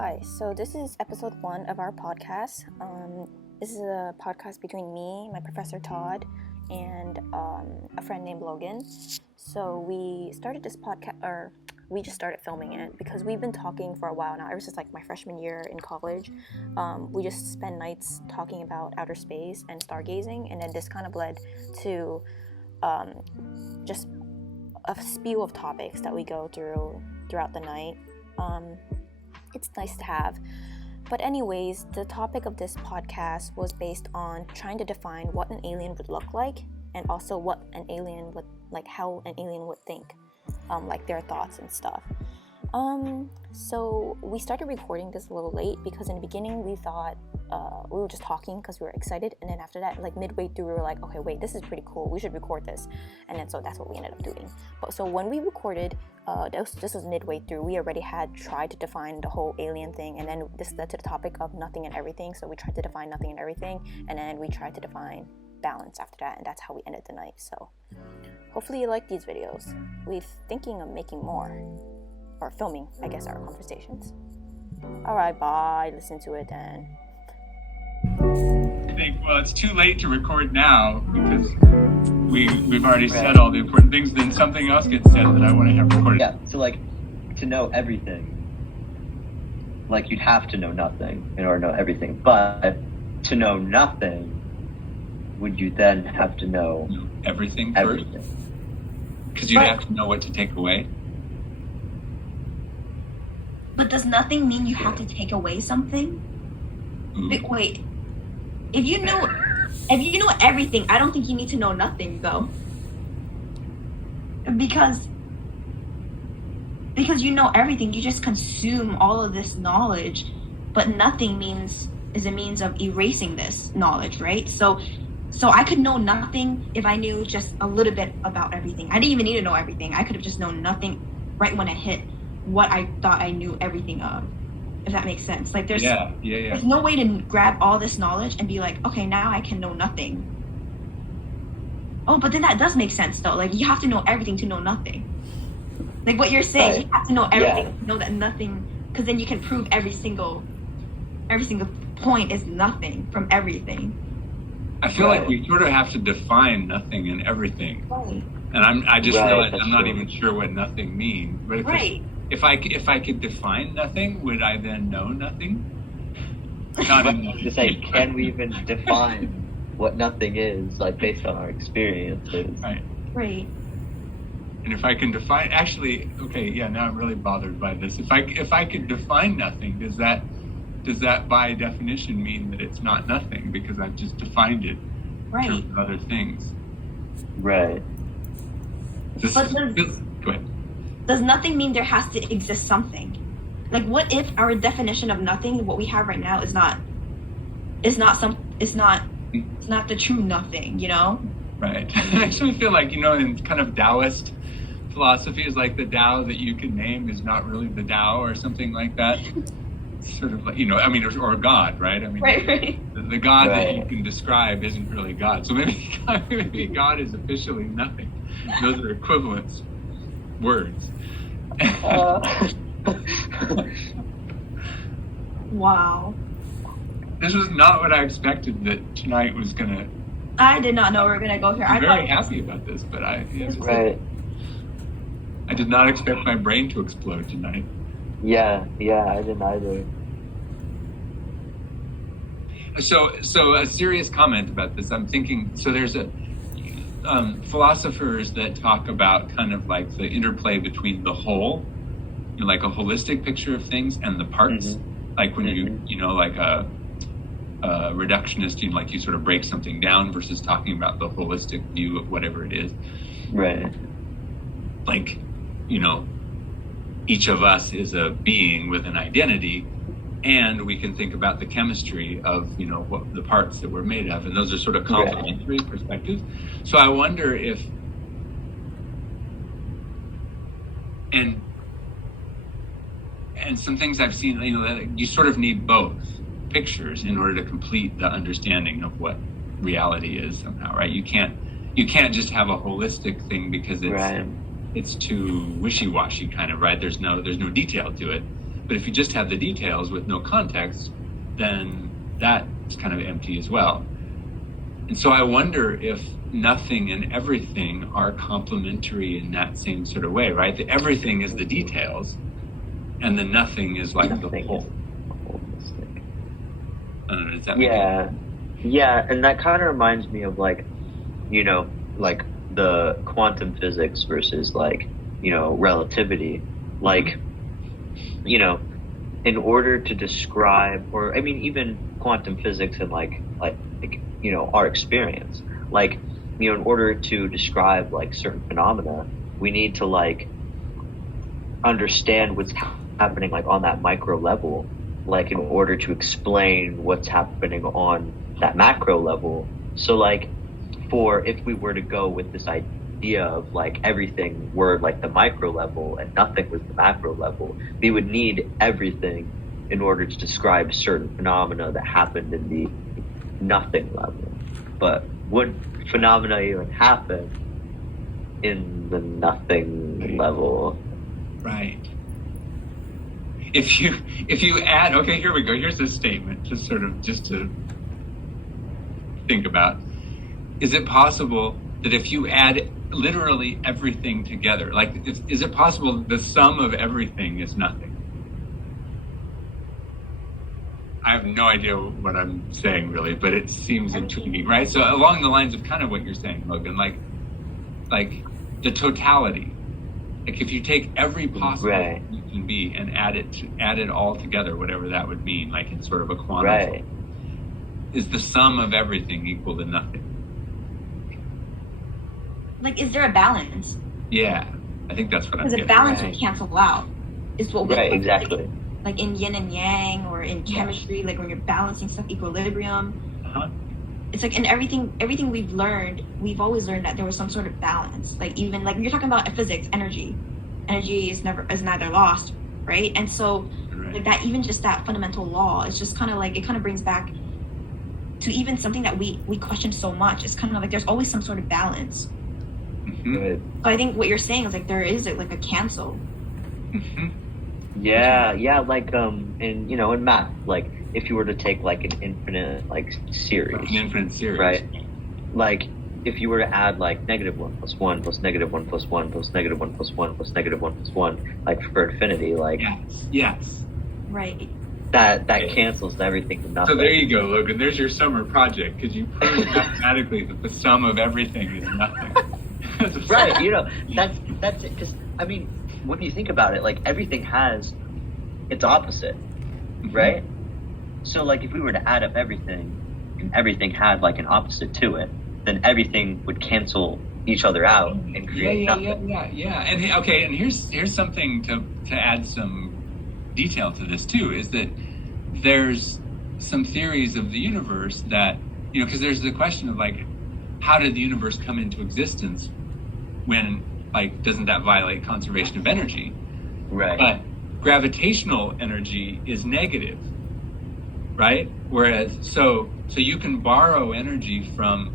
Hi, so this is episode 1 of our podcast. This is a podcast between me, my professor Todd, and a friend named Logan. So we started this podcast, or we just started filming it because we've been talking for a while now. Ever since like my freshman year in college, we just spend nights talking about outer space and stargazing, and then this kind of led to just a spew of topics that we go throughout the night. It's nice to have. But anyways, the topic of this podcast was based on trying to define what an alien would look like, and also what an alien would, like how an alien would think, like their thoughts and stuff. So we started recording this a little late because in the beginning we thought we were just talking because we were excited, and then after that, like midway through, we were like, okay, wait, this is pretty cool, we should record this, and then so that's what we ended up doing. But so when we recorded, this was midway through, we already had tried to define the whole alien thing, and then this led to the topic of nothing and everything. So we tried to define nothing and everything, and then we tried to define balance after that, and that's how we ended the night. So hopefully you like these videos. We're thinking of making more, or filming, I guess, our conversations. Alright, bye, listen to it then. I think, well, it's too late to record now because we've already said all the important things. Then something else gets said that I want to have recorded. Yeah, so like to know everything, like you'd have to know nothing in order to know everything. But to know nothing, would you then have to know everything first? Because you'd have to know what to take away. But does nothing mean you have to take away something? Wait, if you know everything, I don't think you need to know nothing though. Because you know everything, you just consume all of this knowledge, but nothing is a means of erasing this knowledge, right? So I could know nothing if I knew just a little bit about everything. I didn't even need to know everything. I could have just known nothing right when I hit what I thought I knew everything of, if that makes sense. Like there's no way to grab all this knowledge and be like, okay, now I can know nothing. Oh, but then that does make sense though. Like you have to know everything to know nothing. Like what you're saying, right. You have to know everything to know that nothing, because then you can prove every single point is nothing from everything. I feel like we sort of have to define nothing and everything. Right. And I just realized I'm not even sure what nothing means. But if I could define nothing, would I then know nothing? Not to say, can we even define what nothing is, like based on our experiences? Right. And if I can define, now I'm really bothered by this. If I could define nothing, does that by definition mean that it's not nothing because I've just defined it through other things? Right. Go ahead. Does nothing mean there has to exist something? Like what if our definition of nothing, what we have right now, is not the true nothing, you know? Right. I actually feel like, in kind of Taoist philosophy, is like the Tao that you can name is not really the Tao or something like that. Sort of like, or God, right? The God that you can describe isn't really God. So maybe God is officially nothing. Those are equivalent words. Wow. This was not what I expected that tonight was gonna. I did not know we were gonna go here. I'm very happy about this, but I did not expect my brain to explode tonight. Yeah, I didn't either. So a serious comment about this. I'm thinking. So there's philosophers that talk about kind of like the interplay between the whole, like a holistic picture of things, and the parts. Like when you like a reductionist, you sort of break something down versus talking about the holistic view of whatever it is. Right. Like, each of us is a being with an identity, and we can think about the chemistry of, what the parts that we're made of, and those are sort of complementary perspectives. So I wonder if, and some things I've seen, that you sort of need both pictures in order to complete the understanding of what reality is somehow, right? You can't just have a holistic thing because it's too wishy-washy kind of, right? There's no detail to it. But if you just have the details with no context, then that's kind of empty as well. And so I wonder if nothing and everything are complementary in that same sort of way, right? The everything is the details, and the nothing is like Nothing the whole. is holistic. I don't know, does that make sense? Yeah, and that kind of reminds me of like, you know, like the quantum physics versus like, you know, relativity. Like, you know, in order to describe, or I mean, even quantum physics and like you know, our experience, like, you know, in order to describe like certain phenomena, we need to like understand what's happening like on that micro level, like in order to explain what's happening on that macro level. So like, for if we were to go with this idea of like everything were like the micro level and nothing was the macro level, we would need everything in order to describe certain phenomena that happened in the nothing level. But would phenomena even happen in the nothing level? Right. If you add, okay, here we go. Here's a statement, just to think about. Is it possible that if you add literally everything together, like, is it possible the sum of everything is nothing? I have no idea what I'm saying really, but it seems intriguing, right? So along the lines of kind of what you're saying, Logan, like the totality. Like if you take every possible Right. you can be and add it all together, whatever that would mean, like in sort of a quantum. Right. Is the sum of everything equal to nothing? Like, is there a balance? Yeah, I think that's what I'm Because a getting. balance right. would cancel out. Is what we Right, exactly. Like in yin and yang, or in chemistry, like when you're balancing stuff, equilibrium. Uh-huh. It's like in everything we've learned, we've always learned that there was some sort of balance. Like even like when you're talking about physics, energy is neither lost, right? And so Right. like that, even just that fundamental law, it's just kind of like, it kind of brings back to even something that we question so much. It's kind of like there's always some sort of balance. Mhm. Right. So I think what you're saying is like there is like a cancel. Mhm. Yeah, like in, you know, in math, like if you were to take like an infinite like series, An infinite series. right? Like if you were to add like -1 + 1 + -1 + 1 + -1 + 1 + -1 + 1, like for infinity, like Yes. Right. that cancels everything to So nothing. there you go, Logan. There's your summer project, because you proved mathematically that the sum of everything is nothing. Right, you know, that's it. Because I mean, when you think about it, like everything has its opposite, right? So like if we were to add up everything and everything had like an opposite to it, then everything would cancel each other out and create nothing. Yeah. And okay, and here's something to add some detail to this too, is that there's some theories of the universe that, you know, because there's the question of like, how did the universe come into existence? When, like, doesn't that violate conservation of energy? Right. But gravitational energy is negative, right? Whereas, so you can borrow energy from,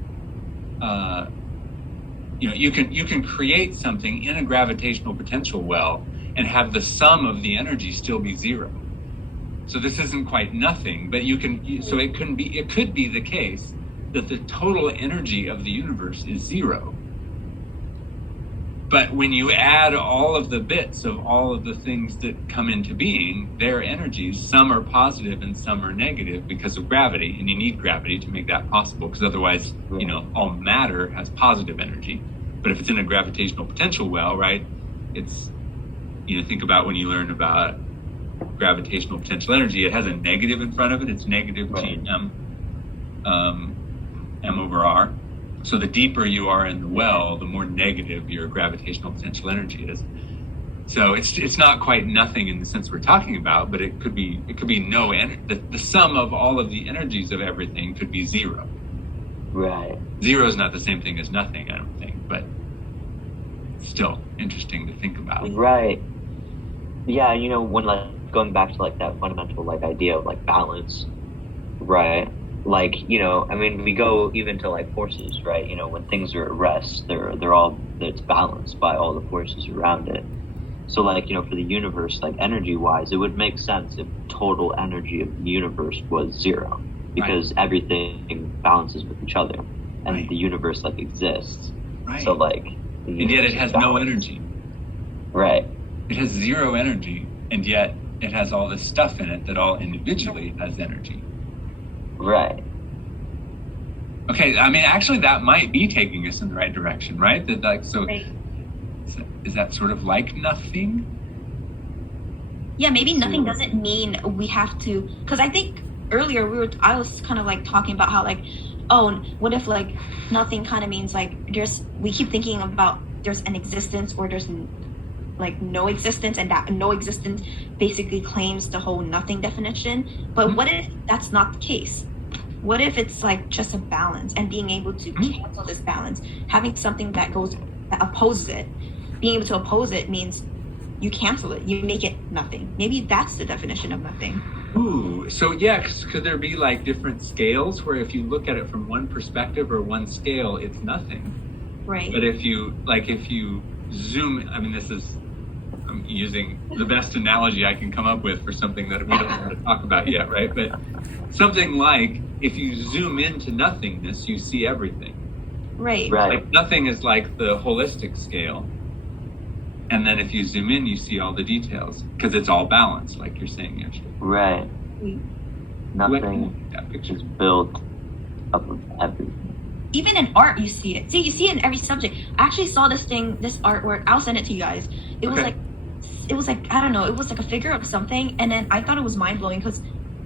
you know, you can create something in a gravitational potential well and have the sum of the energy still be zero. So this isn't quite nothing, but so it could be the case that the total energy of the universe is zero. But when you add all of the bits of all of the things that come into being, their energies, some are positive and some are negative because of gravity, and you need gravity to make that possible, because otherwise, you know, all matter has positive energy. But if it's in a gravitational potential well, right, it's, you know, think about when you learn about gravitational potential energy, it has a negative in front of it. It's negative Gm, m/r. So the deeper you are in the well, the more negative your gravitational potential energy is. So it's not quite nothing in the sense we're talking about, but it could be no energy. The sum of all of the energies of everything could be zero. Right. Zero is not the same thing as nothing, I don't think, but it's still interesting to think about. Right. Yeah, you know, when like going back to like that fundamental like idea of like balance, right? Like, you know, I mean, we go even to like forces, right? You know, when things are at rest, it's balanced by all the forces around it. So like, you know, for the universe, like energy wise, it would make sense if total energy of the universe was zero, because everything balances with each other, and the universe like exists. Right. So like, and yet it has no energy. Right. It has zero energy, and yet it has all this stuff in it that all individually has energy. Right. Okay, I mean, actually, that might be taking us in the right direction, right? That like, so Right. is that sort of like nothing? Yeah, maybe nothing doesn't mean we have to, because I think earlier I was kind of like talking about how like, oh, what if like nothing kind of means like we keep thinking about there's an existence or there's like no existence, and that no existence basically claims the whole nothing definition. But what if that's not the case? What if it's like just a balance, and being able to cancel this balance, having something that opposes it, being able to oppose it means you cancel it, you make it nothing. Maybe that's the definition of nothing. Ooh, so yeah, could there be like different scales where if you look at it from one perspective or one scale, it's nothing? Right. But if you zoom, I mean, I'm using the best analogy I can come up with for something that we don't want to talk about yet, right? But something like, if you zoom into nothingness, you see everything. Right. Like nothing is like the holistic scale. And then if you zoom in, you see all the details, because it's all balanced, like you're saying yesterday. Right. Nothing That picture. is built up of everything. Even in art, you see it. You see it in every subject. I actually saw this artwork. I'll send it to you guys. It was like, I don't know, it was like a figure of something, and then I thought it was mind-blowing, because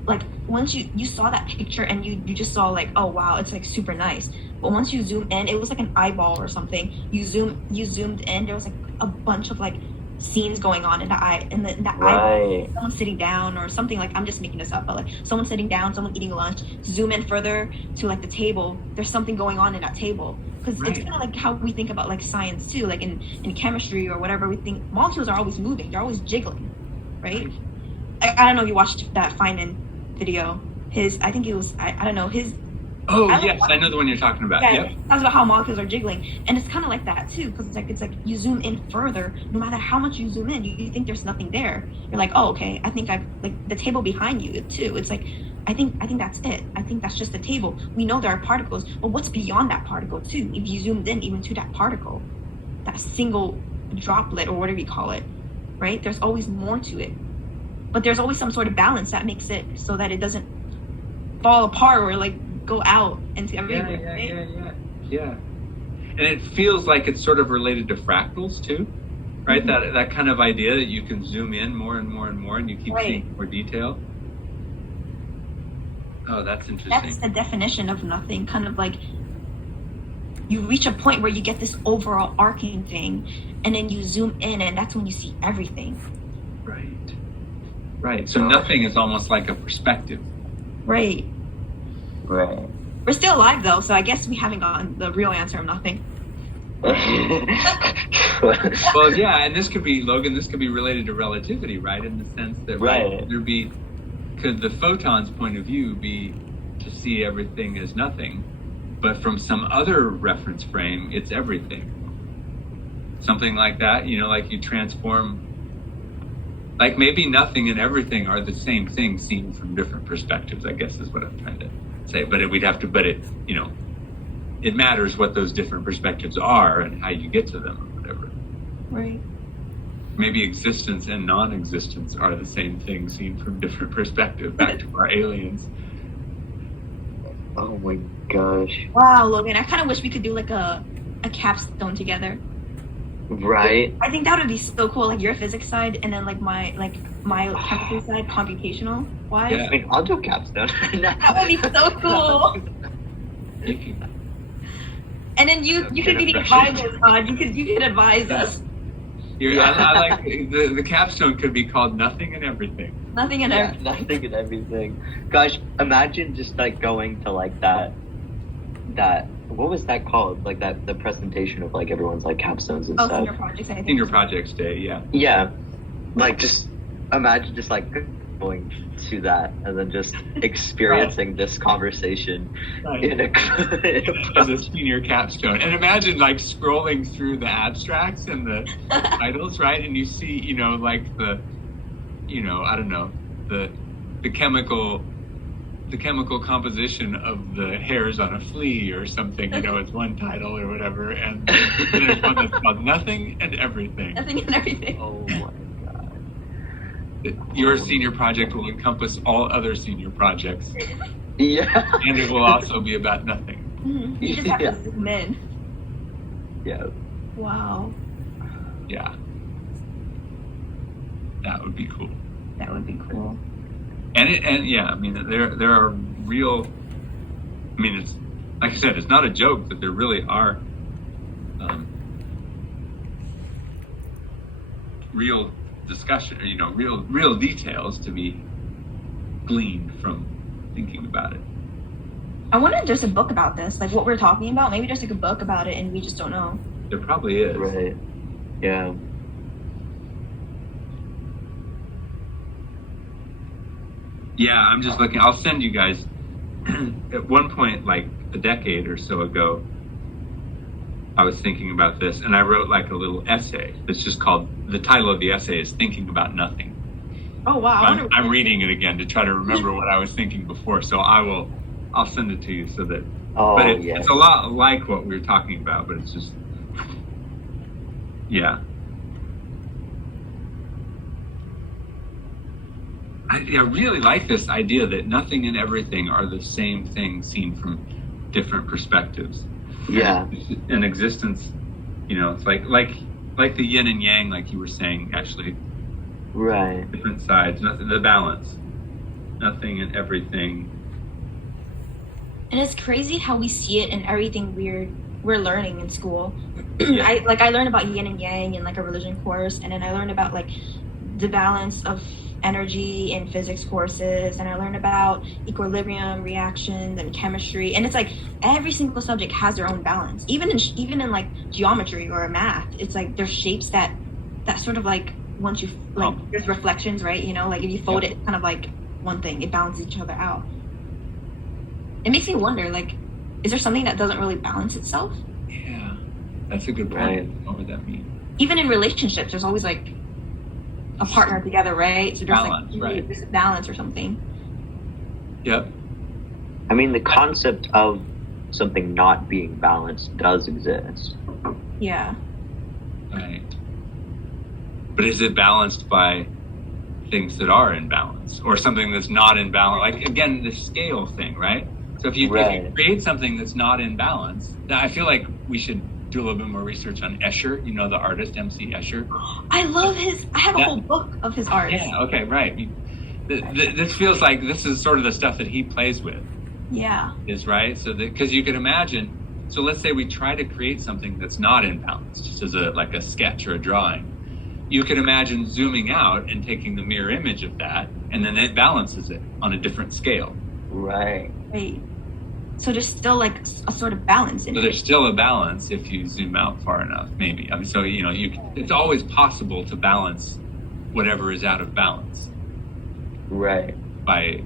like once you saw that picture and you just saw like, oh wow, it's like super nice. But once you zoom in, it was like an eyeball or something. You zoomed in, there was like a bunch of like scenes going on in the eye, and the eye, someone sitting down or something, like I'm just making this up, but like someone sitting down, someone eating lunch. Zoom in further to like the table, there's something going on in that table, because it's kind of like how we think about like science too, like in chemistry or whatever. We think molecules are always moving, they're always jiggling, right? I don't know if you watched that Feynman video. I think it was I don't know his. Oh yes, I know the one you're talking about. Yeah, Yep. that's about how molecules are jiggling, and it's kind of like that too, because it's like you zoom in further. No matter how much you zoom in, you think there's nothing there. You're like, oh okay, I think I've like the table behind you too. It's like I think that's it. I think that's just the table. We know there are particles, but what's beyond that particle too? If you zoomed in even to that particle, that single droplet or whatever you call it, right? There's always more to it, but there's always some sort of balance that makes it so that it doesn't fall apart or like go out into everywhere. Yeah. And it feels like it's sort of related to fractals too, right? Mm-hmm. That kind of idea that you can zoom in more and more and more, and you keep seeing more detail. Oh, that's interesting. That's the definition of nothing. Kind of like you reach a point where you get this overall arcing thing, and then you zoom in, and that's when you see everything. Right. So nothing is almost like a perspective. Right. We're still alive though, so I guess we haven't gotten the real answer of nothing. Well, yeah, and this could be, Logan, this could be related to relativity, right? In the sense that could the photon's point of view be to see everything as nothing, but from some other reference frame, it's everything. Something like that, like you transform, like maybe nothing and everything are the same thing seen from different perspectives, I guess is what I'm trying to say. But it matters what those different perspectives are and how you get to them or whatever. Right. Maybe existence and non-existence are the same thing seen from different perspectives, back to our aliens. Oh my gosh. Wow, Logan, I kind of wish we could do like a capstone together. Right. I think that would be so cool, like your physics side and then like my chemistry side, computational wise. Yeah. I mean, I'll do capstone. That would be so cool. And then you could be the advisor, Todd. You could advise us. I like the capstone could be called Nothing and Everything. Nothing and everything. Nothing and everything. Gosh, imagine just like going to like that what was that called? Like the presentation of like everyone's like capstones and stuff. Senior projects, I think. Senior projects day, yeah. Yeah. Like just imagine just like going to that and then just experiencing this conversation in a as a senior capstone. And imagine like scrolling through the abstracts and the titles, right? And you see, you know, like the, you know, I don't know, the chemical composition of the hairs on a flea or something, you know, it's one title or whatever. And then there's one that's called Nothing and Everything. Nothing and Everything. Oh my god. Your senior project will encompass all other senior projects. Yeah. And it will also be about nothing. Mm-hmm. You just have Yeah. to zoom in. Yeah. Wow. Yeah. That would be cool. That would be cool. And yeah, I mean, there are real, I mean, it's, like I said, it's not a joke that there really are real discussion, or, you know, real details to be gleaned from thinking about it. I wonder if there's a book about this, like what we're talking about. Maybe there's like a book about it and we just don't know. There probably is. Right. Yeah. Yeah, I'm just looking. I'll send you guys. At one point, like a decade or so ago, I was thinking about this, and I wrote like a little essay that's just called, the title of the essay is Thinking About Nothing. Oh wow. I'm reading it again to try to remember what I was thinking before, so I'll send it to you so that, Oh, but yes. it's a lot like what we were talking about, but it's just, yeah. I really like this idea that nothing and everything are the same thing seen from different perspectives. Yeah. And existence, you know, it's like the yin and yang, like you were saying, actually, Right. different sides, nothing, the balance, nothing and everything. And it's crazy how we see it in everything we're learning in school. Yeah. I learned about yin and yang in like a religion course, and then I learned about like the balance of energy in physics courses, and I learned about equilibrium, reactions, and chemistry. And it's like every single subject has their own balance. Even in like geometry or math, it's like there's shapes that sort of like once you like there's reflections, right? You know, like if you fold it, kind of like one thing, it balances each other out. It makes me wonder, like, is there something that doesn't really balance itself? Yeah, that's a good point. Right. What would that mean? Even in relationships, there's always like a partner together, right? So there's Balance, like right. there's a balance or something. Yep. I mean, the concept of something not being balanced does exist. Yeah. Right. But is it balanced by things that are in balance, or something that's not in balance? Like, again, the scale thing, right? So if you create something that's not in balance, then I feel like we should do a little bit more research on Escher, you know, the artist, M.C. Escher. I love I have a whole book of his art. Yeah, okay, right. This feels like this is sort of the stuff that he plays with, Yeah. is right? So because you can imagine, so let's say we try to create something that's not in balance, just as like a sketch or a drawing. You can imagine zooming out and taking the mirror image of that, and then it balances it on a different scale. Right. Right. So there's still like a sort of balance in So it. there's still a balance if you zoom out far enough, maybe. I mean, so, you know, it's always possible to balance whatever is out of balance Right. by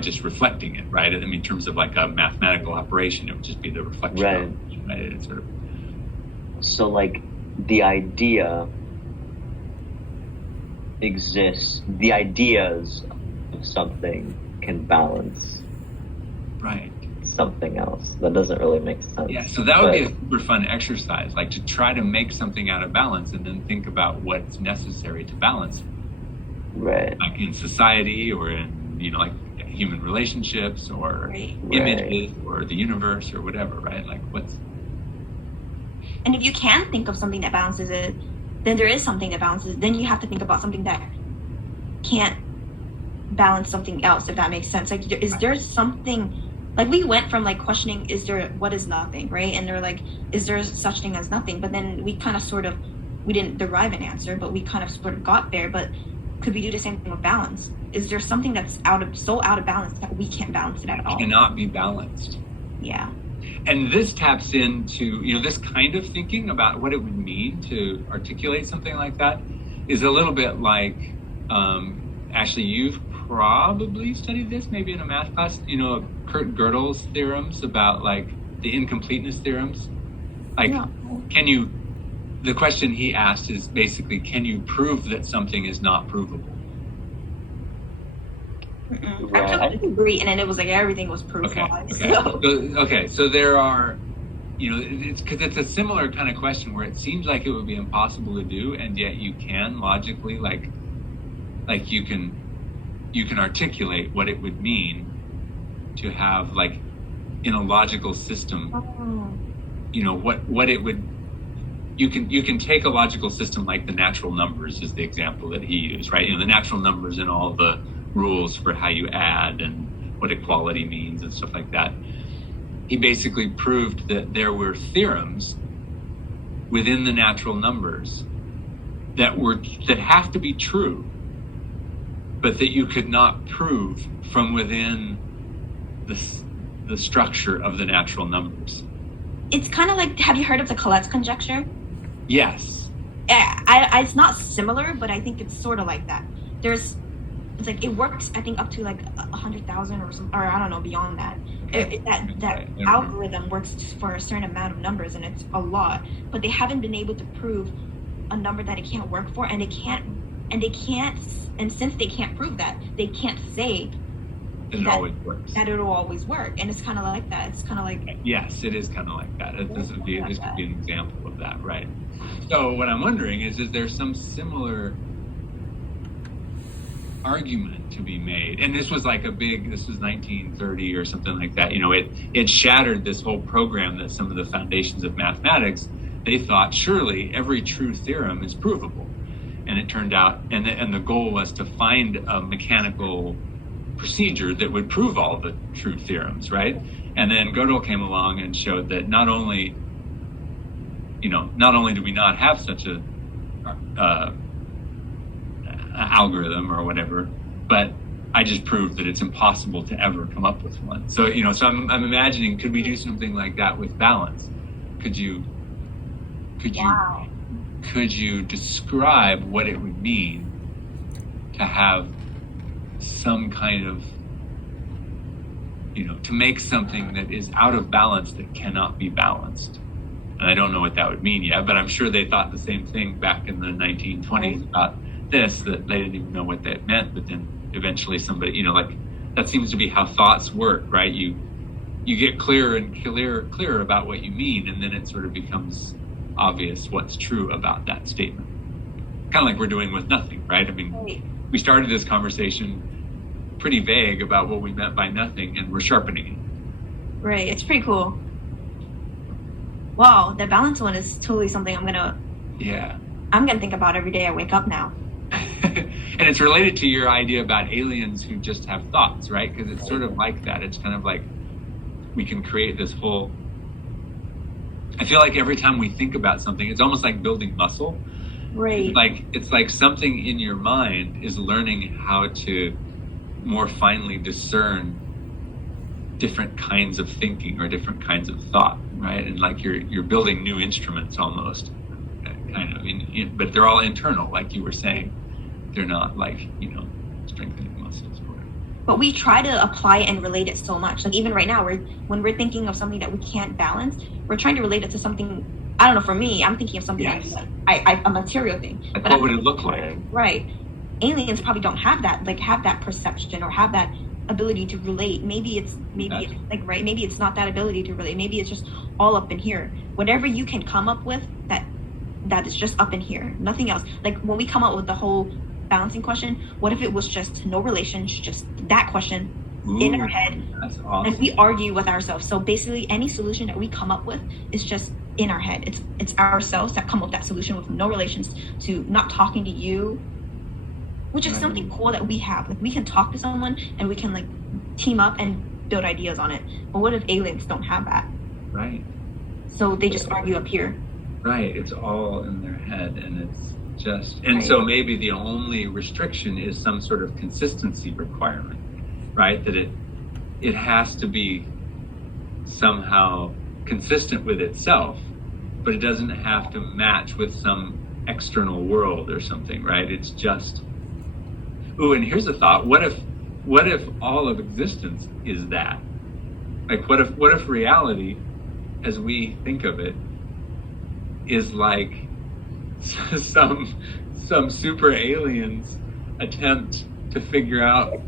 just reflecting it, right? I mean, in terms of like a mathematical operation, it would just be the reflection Right. of it, right? It's sort of, So, like, the idea exists. The ideas of something can balance right. something else. That doesn't really make sense. Yeah, so that would be a super fun exercise, like to try to make something out of balance and then think about what's necessary to balance it. Right. Like in society or in, you know, like human relationships or Right. images or the universe or whatever, right? Like what's, And if you can think of something that balances it, then there is something that balances. Then you have to think about something that can't balance something else, if that makes sense. Like, is there something, like we went from like questioning, what is nothing, right? And they're like, is there such thing as nothing? But then we kind of sort of, we didn't derive an answer, but we kind of sort of got there. But could we do the same thing with balance? Is there something that's so out of balance that we can't balance it at all? cannot be balanced. Yeah. And this taps into, you know, this kind of thinking about what it would mean to articulate something like that is a little bit like, Ashley, you've probably studied this maybe in a math class, you know, Kurt Gödel's theorems about like the incompleteness theorems. Like, Yeah. the question he asked is basically, can you prove that something is not provable? Mm-mm. Right. I took a degree, and then it was like everything was proof. So there are, you know, it's because it's a similar kind of question where it seems like it would be impossible to do, and yet you can logically, like you can articulate what it would mean to have, like, in a logical system, you know, what it would. You can take a logical system like the natural numbers is the example that he used, right? You know, the natural numbers and all the rules for how you add and what equality means and stuff like that. He basically proved that there were theorems within the natural numbers that have to be true, but that you could not prove from within the structure of the natural numbers. It's kind of like, have you heard of the Collette's conjecture? Yes. It's not similar, but I think it's sort of like that. It's like, it works, I think, up to like 100,000 or I don't know, beyond that. That algorithm works for a certain amount of numbers, and it's a lot, but they haven't been able to prove a number that it can't work for, and since they can't prove that, they can't say It always works. that it'll always work. And it's kind of like that. It's kind of like, yes, it is kind of like that. This could be an example of that, right? So what I'm wondering is there some similar argument to be made? And this was 1930 or something like that. You know, it shattered this whole program that some of the foundations of mathematics, they thought surely every true theorem is provable. And it turned out, and the goal was to find a mechanical procedure that would prove all the true theorems, right? And then Gödel came along and showed that not only do we not have such a algorithm or whatever, but I just proved that it's impossible to ever come up with one. So, you know, so I'm imagining, could we do something like that with balance? Could you describe what it would mean to have some kind of, you know, to make something that is out of balance that cannot be balanced? And I don't know what that would mean yet, but I'm sure they thought the same thing back in the 1920s about this, that they didn't even know what that meant, but then eventually somebody, you know, like, that seems to be how thoughts work, right? You get clearer and clearer about what you mean, and then it sort of becomes obvious what's true about that statement. Kind of like we're doing with nothing, right? I mean, we started this conversation pretty vague about what we meant by nothing, and we're sharpening it. right, it's pretty cool. Wow, the balance one is totally something I'm gonna think about every day I wake up now. And it's related to your idea about aliens who just have thoughts, right? Because it's sort of like that. It's kind of like we can create this whole, I feel like every time we think about something, it's almost like building muscle. Right. It's like something in your mind is learning how to more finely discern different kinds of thinking or different kinds of thought, right? And like you're building new instruments almost, kind of, but they're all internal, like you were saying. They're not like, you know, strengthening muscles or whatever. But we try to apply and relate it so much. Like even right now, when we're thinking of something that we can't balance, we're trying to relate it to something. I don't know. For me, I'm thinking of something like a material thing. Like, but what would it look like? Right. Aliens probably don't have that perception or have that ability to relate. Maybe it's right. Maybe it's not that ability to relate. Maybe it's just all up in here. Whatever you can come up with that is just up in here, nothing else. Like when we come up with the whole balancing question, what if it was just no relation, just that question in our head? That's awesome. And we argue with ourselves. So basically any solution that we come up with is just in our head. It's ourselves that come up with that solution with no relations to not talking to you, which is something cool that we have. Like we can talk to someone and we can like team up and build ideas on it. But what if aliens don't have that? Right. So they just argue up here. Right. It's all in their head, and it's just, and so maybe the only restriction is some sort of consistency requirement, right? That it has to be somehow consistent with itself, but it doesn't have to match with some external world or something, right? It's just, and here's a thought. What if what if all of existence is that? Like, what if reality, as we think of it, is like some super aliens attempt to figure out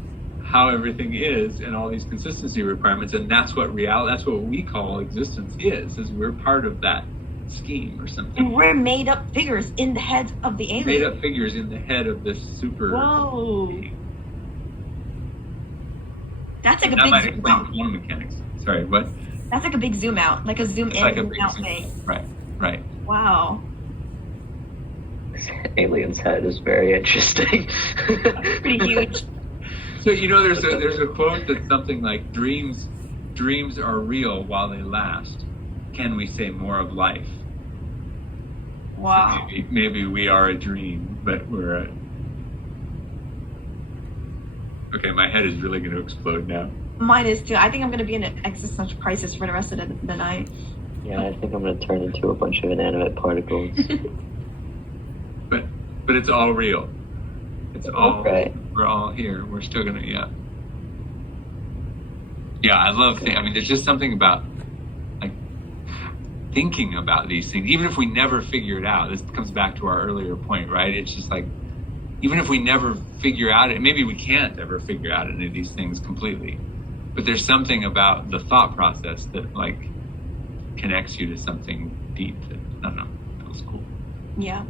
how everything is and all these consistency requirements, and that's what we call existence is we're part of that scheme or something. And we're made up figures in the head of the alien. Made up figures in the head of this super. Whoa. being. That's like a That big might zoom explain out. quantum mechanics. Sorry, what? That's like a big zoom out, like a zoom It's in, like a zoom big out zoom. thing. Right. Wow. Alien's head is very interesting. Pretty huge. So there's a quote that's something like dreams are real while they last. Can we say more of life? Wow. So maybe we are a dream, but we're a. Okay, my head is really going to explode now. Mine is too. I think I'm going to be in an existential crisis for the rest of the night. Yeah, I think I'm going to turn into a bunch of inanimate particles. But it's all real. It's all right. We're all here. We're still gonna Yeah, I love. I mean, there's just something about like thinking about these things, even if we never figure it out. This comes back to our earlier point, right? It's just like even if we never figure out it, maybe we can't ever figure out any of these things completely. But there's something about the thought process that like connects you to something deep that I don't know, feels cool. Yeah.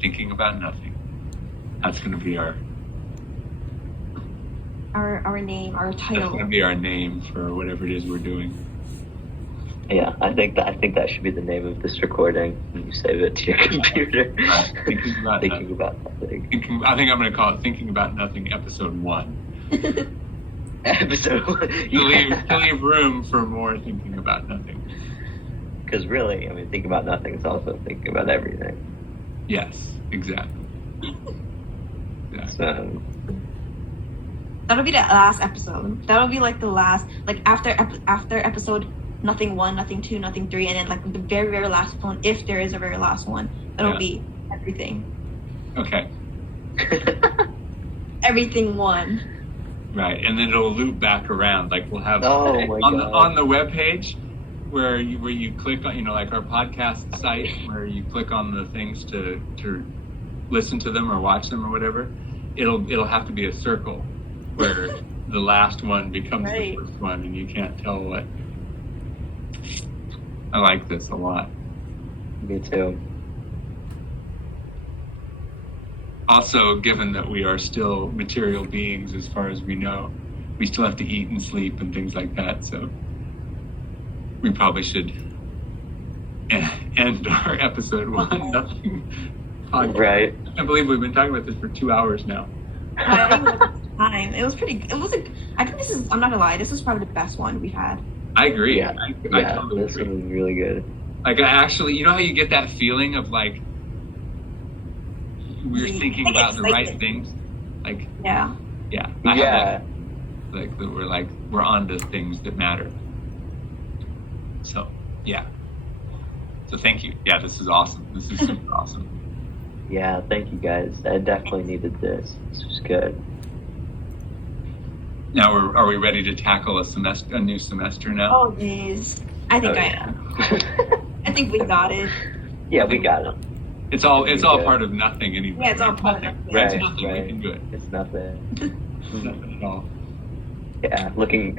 Thinking about nothing. That's going to be our name, our that's going to title. be our name for whatever it is we're doing. Yeah, I think that should be the name of this recording when you save it to your computer. Right. Thinking about Thinking nothing. about nothing. I think I'm going to call it Thinking About Nothing, Episode 1. Episode 1. To leave room for more thinking about nothing. Because really, I mean, thinking about nothing is also thinking about everything. Yes, exactly. So, That'll be the last episode. That'll be like the last, like after episode nothing 1, nothing 2, nothing 3, and then like the very, very last one, if there is a very last one, that'll Yeah. be everything. Okay, Everything 1. right. And then it'll loop back around. Like we'll have Oh my on God. the webpage where you click on, like our podcast site where you click on the things to listen to them or watch them or whatever. It'll have to be a circle where the last one becomes Right. the first one and you can't tell what. I like this a lot. me too. Also, given that we are still material beings as far as we know, we still have to eat and sleep and things like that, so we probably should end our episode 1 nothing podcast. Right. I believe we've been talking about this for 2 hours now. I think it was time. It was pretty. It was. I think this is. I'm not gonna lie. This is probably the best one we've had. I agree. Yeah. I Yeah, totally this agree. one was really good. Like, I actually, you know how you get that feeling of like we're The thinking about the right excitement. things? Like, Yeah. yeah. I have Yeah. that. Like, that we're on to things that matter. So, yeah. So thank you. Yeah, this is awesome. This is super awesome. Yeah, thank you guys. I definitely needed this. This was good. Now, are we ready to tackle a new semester now? Oh jeez. I think Oh, I yeah. am. I think we got it. Yeah, we got it. It's all Yeah. part of nothing anyway. Yeah, it's all part of nothing. nothing. It's Right, nothing. right. We can do it. It's nothing. It's nothing at all. Yeah, looking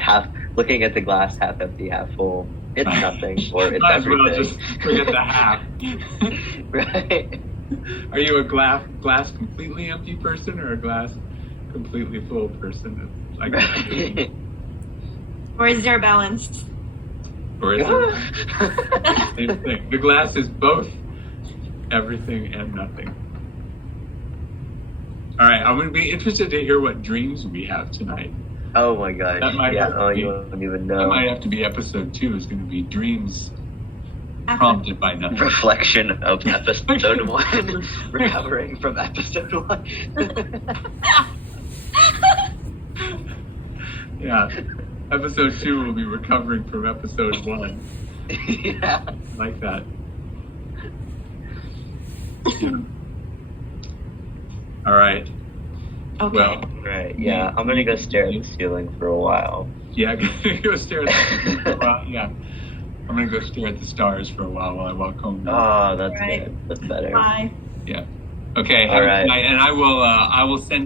at the glass half empty, half full. It's nothing, or it's Might as well everything. just forget the half. Right. Are you a glass completely empty person or a glass completely full person? Like, Right. Or is there a balance? or is it same thing? The glass is both everything and nothing. All right, I'm going to be interested to hear what dreams we have tonight. Oh my gosh. That might Yeah, have to oh, be- you don't even That know. might have to be episode 2. Is going to be dreams After- prompted by nothing. Reflection of episode 1. Recovering from episode 1. Yeah, episode 2 will be recovering from episode 1. Yeah. Like that. Yeah. All right. Okay. Well, Right. Yeah. I'm gonna go stare at the ceiling for a while. yeah, go stare at the stars for a while. Yeah, I'm gonna go stare at the stars for a while I walk home. Oh, that's Right. good. That's better. Bye. Yeah. Okay. All right. And I will send